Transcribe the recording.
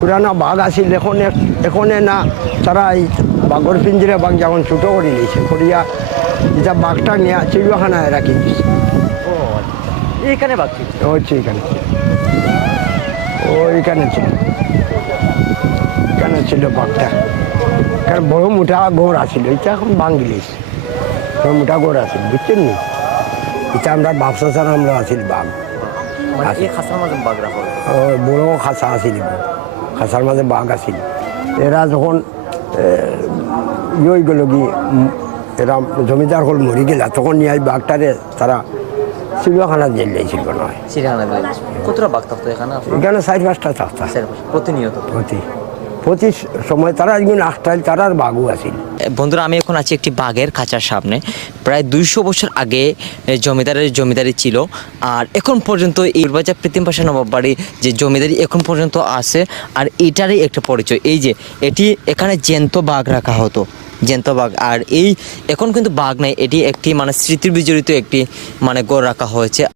পুরানা বাঘ আসিল এখন না তারা এই বাঘর পিঞ্জিরা বাঘ যখন ছোটো করে নিয়েছে করিয়া এটা বাঘটা নিয়ে চিড়িয়াখানায় রাখি দিচ্ছে। ও আচ্ছা, এখানে বাঘ ছিল। হচ্ছে এখানে ওইখানে ছিল, এখানে ছিল বাঘটা। কারণ বড় মোটা গোড় আসিল, এটা এখন বাঙ্গিলিস বড় মোটা গোড় আসিল, বুঝছেন নি? এটা আমরা ব্যবসা ছাড়া আমরা আসিল বাঘ, মানে এই খাসার মাঝে বাঘ রাখা হতো। বড় খাসা আসিল, খাসার মাঝে বাঘ আসিল। এরা যখন ইয়ে গেল কি এরা জমিদার হল মরি গেল, তখন নিয়ে বাঘটারে তারা চিড়িয়াখানা জেল দিয়েছিল নয়। চিড়িয়াখানা কতটা বাঘ থাকতো এখানে? এখানে 4-5টা থাকতা প্রতিনিয়ত প্রতি সময় তারা একদিন আসটাইল তারার বাঘও আসিল। বন্ধুরা, আমি এখন আছি একটি বাঘের খাঁচার সামনে। প্রায় 200 বছর আগে জমিদারি ছিল, আর এখন পর্যন্ত এই বাজার প্রীতিম পাশা নবাব বাড়ি যে জমিদারি এখন পর্যন্ত আছে। আর এটারই একটা পরিচয়, এই যে এখানে জ্যান্ত বাঘ রাখা হতো, জ্যান্ত বাঘ। আর এই এখন কিন্তু বাঘ নাই, এটি একটি মানে স্মৃতির বিজড়িত একটি মানে গড় রাখা হয়েছে।